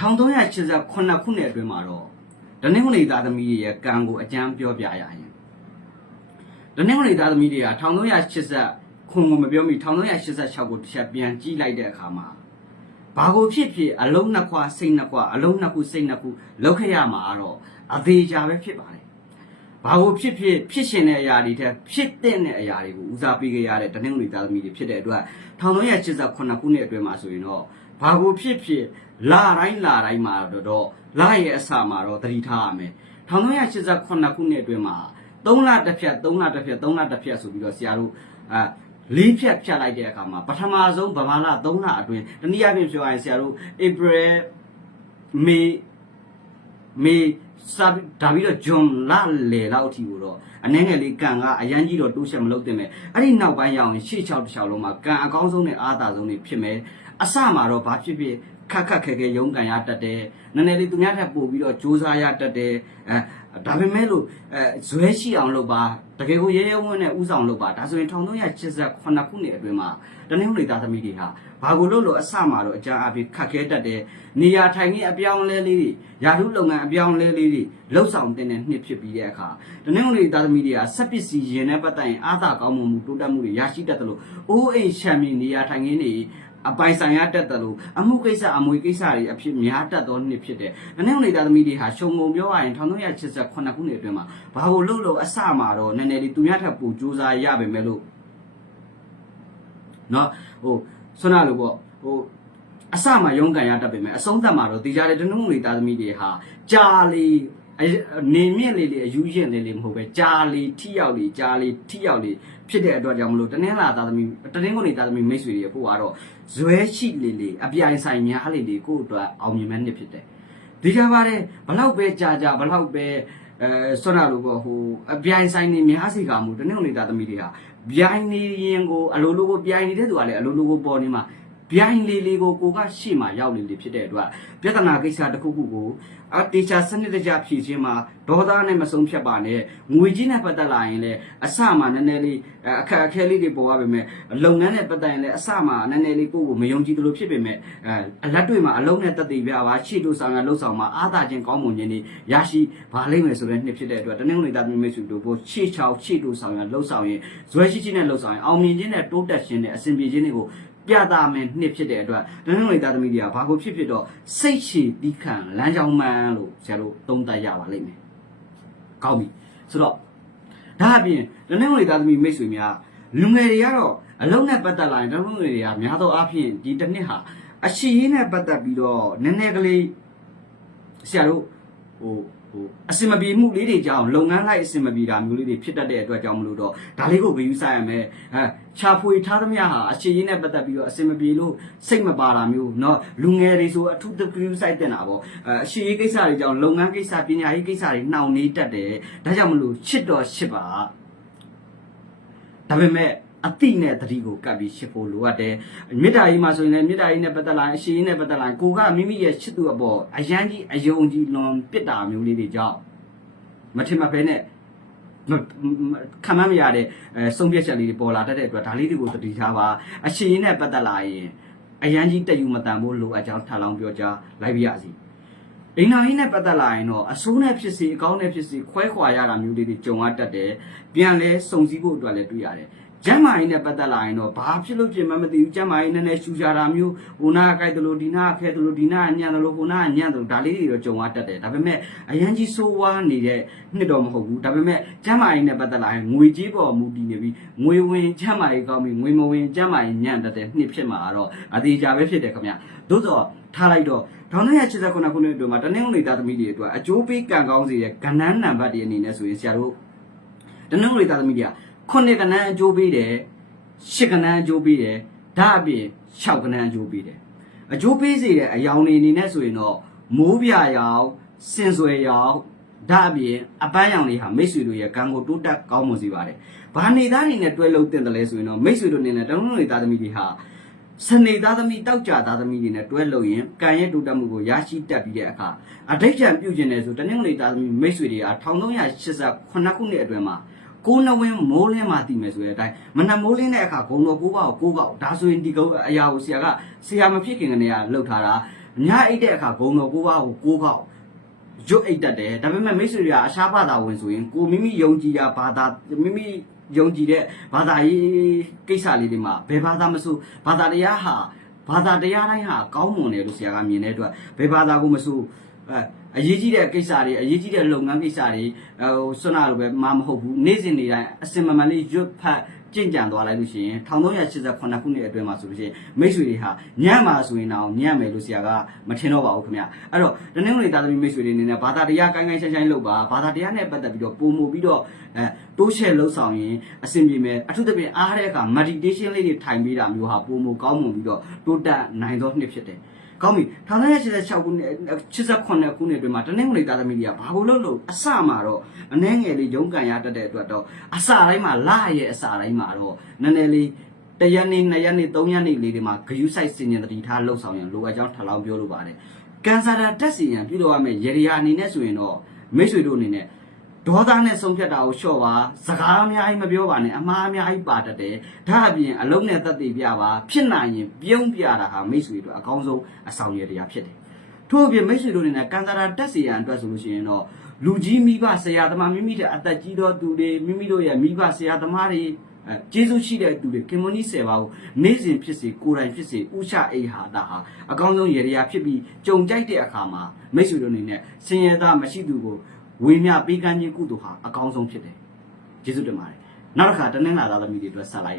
1388ခုနှစ်အတွင်းမှာတော့ဒနင်းဝင်သားသမီးတွေရဲ့ကံကိုအကြမ်းပြောပြရရင်ဒနင်းဝင်သားသမီးတွေက1380ခုကိုမပြောမိ1386ကိုတစ်ချက်ပြန်ကြည့်လိုက်တဲ့အခါမှာဘာကိုဖြစ်ဖြစ်အလုံးနှစ်ခွာစိတ်နှစ်ခွာအလုံးနှစ်ခုစိတ်နှစ်ခုလောက်ခဲ့ရမှာတော့အသေးချာပဲဖြစ်ပါတယ်ဘာကိုဖြစ်ဖြစ်ဖြစ်ရှင်တဲ့အရာတွေထက်ဖြစ်တဲ့အရာတွေကိုဦးစားပေးခဲ့ရတဲ့တနင်္ဂနွေသားသမီးတွေဖြစ်တဲ့အတွက်1388ခုနှစ်အတွင်းမှာဆိုရင်တော့ ဘာကိုဖြစ်ဖြစ်လာတိုင်းလာတိုင်းမှာတော့လာရဲ့အစမှာတော့သတိထားရမယ်1388ခုနှစ်အတွင်းမှာ3လတစ်ဖြတ်3လတစ်ဖြတ်3လတစ်ဖြတ်ဆိုပြီးတော့ဆရာတို့အာလေးဖြတ်ဖြတ်လိုက်တဲ့အခါမှာပထမဆုံးဗမာလ3လအတွင်းတနည်းအားဖြင့်ပြောရရင်ဆရာတို့ April May မေစာဒါပြီးတော့ဂျွန်လာလေလောက်အထိကိုတော့အနှဲငယ်လေးကန်ကအရန်ကြီးတော့တိုးချက်မလုပ်တင်မယ်အဲ့ဒီနောက်ပိုင်းရောက်ရင်ရှေ့ချောက်တစ်ချောက်လုံးမှာကန်အကောင်းဆုံးနဲ့အားသာဆုံးတွေဖြစ်မယ် အစမှာတော့ဘာဖြစ်ဖြစ်ခက်ခက်ခဲခဲရုန်းကန်ရတတ်တယ်နည်းနည်းလေးသူများထပ်ပို့ပြီးတော့စူးစမ်းရတတ်တယ်အဲဒါပေမဲ့လို့အဲဇွဲရှိအောင်လုပ်ပါတကယ်ကိုရဲရဲဝံ့နဲ့ဥဆောင်လုပ်ပါဒါဆိုရင်1388ခုနှစ်အတွင်းမှာတနင်္ဂနွေသားသမီးတွေဟာဘာကိုလို့လို့အစမှာတော့အကြမ်းအပြည့်ခက်ခဲတတ်တယ်နေရာထိုင်ကြီးအပြောင်းလဲလေးတွေယာထုလုပ်ငန်းအပြောင်းလဲလေးတွေလှုပ်ဆောင်တဲ့နှစ်ဖြစ်ပြီးတဲ့အခါတနင်္ဂနွေသားသမီးတွေကစက်ပစ္စည်းရင်နဲ့ပတ်သက်ရင်အားသာကောင်းမှုတိုးတက်မှုတွေရရှိတတ်တယ်လို့အိုးအိမ်ရှမ်းမီနေရာထိုင်ခင်းတွေ အပိုင်ဆိုင်ရတတ်တယ်လို့အမှုကိစ္စအမွေကိစ္စတွေအဖြစ်များတတ်သောနှစ်ဖြစ်တယ်။နည်းနည်းလေးသားသမီးတွေဟာရှုံငုံပြောရရင်1388ခုနှစ်အတွင်းမှာဘာကိုလို့လို့အစမှာတော့နည်းနည်းလေးသူများထပ်ပူစူးစမ်းရပါမယ်လို့နော်ဟိုဆွမ်းနာလို့ပေါ့ဟိုအစမှာရုန်းကန်ရတတ်ပေမဲ့အဆုံးသတ်မှာတော့ဒီကြတဲ့တနုံလေးသားသမီးတွေဟာကြာလီ နေမြင့်လေးလေးအယူရင်လေးလေးမဟုတ်ပဲကြာလီထိရောက်လီကြာလီထိရောက်လီဖြစ်တဲ့အတွက်ကြောင့်မလို့တနင်္လာသားသမီးတနင်္ဂနွေသားသမီးမိတ်ဆွေတွေပို့ကတော့ဇွဲရှိလေးလေးအပြိုင်ဆိုင်များလေးလေးကိုယ့်အတွက်အောင်မြင်မဲ့နှစ်ဖြစ်တယ်ဒီကြပါတယ်ဘလောက်ပဲကြာကြာဘလောက်ပဲအဲဆွမ်းနာလို့ပေါ့ဟိုအပြိုင်ဆိုင်နေများစီကမှုတနင်္ဂနွေသားသမီးတွေဟာပြိုင်နေရင်ကိုအလိုလိုကိုပြိုင်နေတဲ့သူကလည်းအလိုလိုကိုပေါ်နေမှာ ပြိုင်လေးလေးကိုကိုကရှေ့မှာရောက်နေလေဖြစ်တဲ့အတွက်ပြဿနာကိစ္စတစ်ခုခုကိုအတေချာစနစ်တကျဖြည့်ခြင်းမှာဒေါသနဲ့မဆုံးဖြတ်ပါနဲ့ငွေကြီးနဲ့ပတ်သက်လာရင်လည်းအစမှနည်းနည်းလေးအခက်အခဲလေးတွေပေါ်ရပါမယ်လုပ်ငန်းနဲ့ပတ်သက်ရင်လည်းအစမှနည်းနည်းလေးကိုယ့်ကိုမယုံကြည်သလိုဖြစ်ပေမဲ့အဲအလက်တွေမှာအလုံးနဲ့တက်တည်ပြပါရှေ့တို့ဆောင်ရလှုပ်ဆောင်မှာအားသာခြင်းကောင်းမွန်ခြင်းတွေရရှိပါလိမ့်မယ်ဆိုတဲ့နှစ်ဖြစ်တဲ့အတွက်တနင်္ဂနွေသားမိမိတ်ဆွေတို့ကိုရှေ့ချောက်ရှေ့တို့ဆောင်ရလှုပ်ဆောင်ရင်ဇွဲရှိချင်းနဲ့လှုပ်ဆောင်ရင်အောင်မြင်ခြင်းနဲ့တိုးတက်ခြင်းနဲ့အစဉ်ပြေခြင်းတွေကို ပြတာမယ်နှစ်ဖြစ်တဲ့အတွက်တနင်္ဂနွေသားသမီးတွေကဘာကိုဖြစ်ဖြစ်တော့စိတ်ရှည်ပြီးခံလမ်းကြောင်းမှန်လို့ဆရာတို့သုံးသပ်ရပါလိမ့်မယ်။ကောင်းပြီ။ဆိုတော့ဒါအပြင်တနင်္ဂနွေသားသမီးမိတ်ဆွေများလူငယ်တွေကတော့အလုံးနဲ့ပတ်သက်လာရင်တနင်္ဂနွေတွေကများသောအားဖြင့်ဒီတစ်နှစ်ဟာအရှိရေးနဲ့ပတ်သက်ပြီးတော့နည်းနည်းကလေးဆရာတို့ဟို ဟိုအစင်မပြေမှုလေးတွေကြောင့်လုပ်ငန်းလိုက်အစင်မပြေတာမျိုးလေးတွေဖြစ်တတ်တဲ့အတွက်ကြောင့်မလို့တော့ဒါလေးကိုဂရုစိုက်ရမယ်အဲခြာဖွေထားသမျှဟာအရှိရင်းနဲ့ပတ်သက်ပြီးတော့အစင်မပြေလို့စိတ်မပါတာမျိုးเนาะလူငယ်တွေဆိုအထူးဂရုစိုက်တင်တာပေါ့အဲအရှိရေးကိစ္စတွေကြောင့်လုပ်ငန်းကိစ္စပညာရေးကိစ္စတွေနှောင့်နှေးတတ်တယ်ဒါကြောင့်မလို့ချစ်တော့ချစ်ပါဒါပေမဲ့ အတိနဲ့တတိကိုကပ်ပြီးရှစ်ဖို့လိုအပ်တယ်မေတ္တာကြီးမှာဆိုရင်လည်းမေတ္တာကြီးနဲ့ပတ်သက်လာရင်အရှိကြီးနဲ့ပတ်သက်လာရင်ကိုကမိမိရဲ့ချစ်သူအပေါ်အယမ်းကြီးအယုံကြည်လွန်ပစ်တာမျိုးလေးတွေကြောင့်မထင်မှတ်ပဲနဲ့ခံမမရတဲ့အဲဆုံးဖြတ်ချက်လေးတွေပေါ်လာတတ်တဲ့အတွက်ဒါလေးတွေကိုတတိထားပါအရှိကြီးနဲ့ပတ်သက်လာရင်အယမ်းကြီးတက်ယူမတန်ဖို့လိုအပ်ကြောင်းထားလောင်းပြောကြားလိုက်ပါရစီအိမ်နာကြီးနဲ့ပတ်သက်လာရင်တော့အဆိုးနဲ့ဖြစ်စီအကောင်းနဲ့ဖြစ်စီခွဲခွာရတာမျိုးလေးတွေကြုံရတတ်တယ်ပြန်လဲစုံစည်းဖို့အတွက်လည်းတွေ့ရတယ် ကျမ်းမာရေးနဲ့ပတ်သက်လာရင်တော့ဘာဖြစ်လို့ဖြစ်မှမသိဘူးကျမ်းမာရေးနည်းနည်းရှူရှာတာမျိုးဟိုနာကကြိုက်တယ်လို့ဒီနာကခဲတယ်လို့ဒီနာကညံ့တယ်လို့ဟိုနာကညံ့တယ်လို့ဒါလေးတွေတော့ကြုံရတတ်တယ်ဒါပေမဲ့အရန်ကြီးဆိုးဝါးနေတဲ့နှစ်တော့မဟုတ်ဘူးဒါပေမဲ့ကျမ်းမာရေးနဲ့ပတ်သက်လာရင်ငွေကြေးပေါ်မူတည်နေပြီးငွေဝင်ကျမ်းမာရေးကောင်းပြီးငွေမဝင်ကျမ်းမာရေးညံ့တတ်တဲ့နှစ်ဖြစ်မှာတော့အသေးချာပဲဖြစ်တယ်ခင်ဗျသို့တော့ထားလိုက်တော့1989ခုနှစ်အတွင်းမှာတနင်္ဂနွေသားသမီးတွေအတွက်အကျိုးပေးကံကောင်းစေတဲ့ကဏ္ဍနံပါတ်တွေအနေနဲ့ဆိုရင်ဆရာတို့တနင်္ဂနွေသားသမီးတွေက ခုနှစ်ကဏ္ဍအကျိုးပေးတယ်ရှစ်ကဏ္ဍအကျိုးပေးတယ်ဒါအပြင်၆ကဏ္ဍအကျိုးပေးတယ်အကျိုးပေးစေတဲ့အယောင်တွေအနေနဲ့ဆိုရင်တော့မိုးပြရောင်စင်ဆွယ်ရောင်ဒါအပြင်အပန်းရောင်တွေဟာမိတ်ဆွေတို့ရဲ့ကံကိုတိုးတက်ကောင်းမွန်စေပါတယ်။ဘာနေသားတွေနဲ့တွဲလို့တင်တယ်လဲဆိုရင်တော့မိတ်ဆွေတို့အနေနဲ့တလုံးနေသားသမီးတွေဟာစနေသားသမီးတောက်ကြသားသမီးတွေနဲ့တွဲလို့ရင်ကံရဲ့တိုးတက်မှုကိုရရှိတတ်ပြီးတဲ့အခါအဋိဋ္ဌံပြုကျင်တယ်ဆိုတနင်္ဂနွေသားသမီးမိတ်ဆွေတွေက1388ခုနှစ်အတွင်းမှာ ကိုနဝင်းမိုးလင်းမှတည်မယ်ဆိုတဲ့အတိုင်းမနက်မိုးလင်းတဲ့အခါဂုံတော်ကိုးပါကိုကိုးကောက်ဒါဆိုရင်ဒီကုန်းအရာကိုဆရာကဆရာမဖြစ်ခင်ကနေကလှုပ်ထားတာအများအိတ်တဲ့အခါဂုံတော်ကိုပါကိုကိုကောက်ရွတ်အိတ်တတ်တယ်ဒါပေမဲ့မိတ်ဆွေတွေကအရှားဘာသာဝင်ဆိုရင်ကိုမိမိယုံကြည်ရာဘာသာမိမိယုံကြည်တဲ့ဘာသာရေးကိစ္စလေးတွေမှာဘယ်ဘာသာမဆိုဘာသာတရားဟာဘာသာတရားတိုင်းဟာကောင်းမွန်တယ်လို့ဆရာကမြင်တဲ့အတွက်ဘယ်ဘာသာကိုမဆို အဲအရေးကြီးတဲ့ကိစ္စတွေအရေးကြီးတဲ့လုပ်ငန်းကိစ္စတွေဟိုဆွနာလိုပဲမမဟုတ်ဘူးနေ့စဉ်နေ့တိုင်းအစင်မမှန်လေးရွတ်ဖတ်ကြင်ကြံသွားလိုက်လို့ရှိရင်1388ခုနှစ်အတွင်းမှာဆိုလို့ရှိရင်မိတ်ဆွေတွေဟာညံ့မှာဆိုရင်တော့ညံ့မယ်လို့ဆရာကမထင်တော့ပါဘူးခင်ဗျအဲ့တော့တနင်္ဂနွေသားသမီးမိတ်ဆွေတွေအနေနဲ့ဘာသာတရားကိုင်းကိုင်းဆိုင်ဆိုင်လုပ်ပါဘာသာတရားနဲ့ပတ်သက်ပြီးတော့ပုံမှုပြီးတော့အဲတိုးချဲ့လှုပ်ဆောင်ရင်အဆင်ပြေမယ်အထူးသဖြင့်အားတဲ့အခါ meditation လေးတွေထိုင်ပေးတာမျိုးဟာပုံမှုကောင်းမွန်ပြီးတော့တိုးတက်နိုင်သောနှစ်ဖြစ်တယ် ကောင်းပြီ1986ခုနှစ်89ခုနှစ်အတွင်းမှာတနင်္ဂနွေသားသမီးတွေကဘာလို့လို့လို့အစမှာတော့အနှဲငယ်လေးရုန်းကန်ရတတ်တဲ့အတွက်တော့အစတိုင်းမှာလာရဲ့အစတိုင်းမှာတော့နည်းနည်းလေးတရက်နေ့နှစ်ရက်နေ့သုံးရက်နေ့လေးတွေမှာဂယုစိုက်စင်ញံတတိထားလှုပ်ဆောင်ရင်လိုအပ်ကြောင်းထပ်လောင်းပြောလိုပါတယ်ကန်ဆာတာတက်စီရန်ပြုလုပ်ရမယ့်ရေရာအနေနဲ့ဆိုရင်တော့မိတ်ဆွေတို့အနေနဲ့ ဒေါသနဲ့ဆုံးဖြတ်တာကိုလျှော့ပါစကားအများကြီးမပြောပါနဲ့အမှားအများကြီးပါတတ်တယ်ဒါအပြင်အလုံးနဲ့သက်သေပြပါဖြစ်နိုင်ရင်ပြုံးပြတာဟာမိတ်ဆွေတို့အကောင်းဆုံးအဆောင်ရတရားဖြစ်တယ်ထို့အပြင်မိတ်ဆွေတို့အနေနဲ့ကန်တာရာတက်စီရန်အတွက်ဆိုလို့ရှိရင်တော့လူကြီးမိဘဆရာသမားမိမိတဲ့အသက်ကြီးသောသူတွေမိမိတို့ရဲ့မိဘဆရာသမားတွေအဲကျေးဇူးရှိတဲ့သူတွေကင်မွန်နီဆယ်ပါကိုနေ့စဉ်ဖြစ်စေကိုယ်တိုင်ဖြစ်စေဥချအိဟာတာဟာအကောင်းဆုံးရေရာဖြစ်ပြီးကြုံကြိုက်တဲ့အခါမှာမိတ်ဆွေတို့အနေနဲ့စင်ရသားမရှိသူကို ဝေမျှပေးကမ်းခြင်းကုသိုလ်ဟာအကောင်းဆုံးဖြစ်တယ်ကျေးဇူးတင်ပါတယ်နောက်တစ်ခါတနင်္လာသားသမီးတွေအတွက်ဆက်လိုက်ရအောင်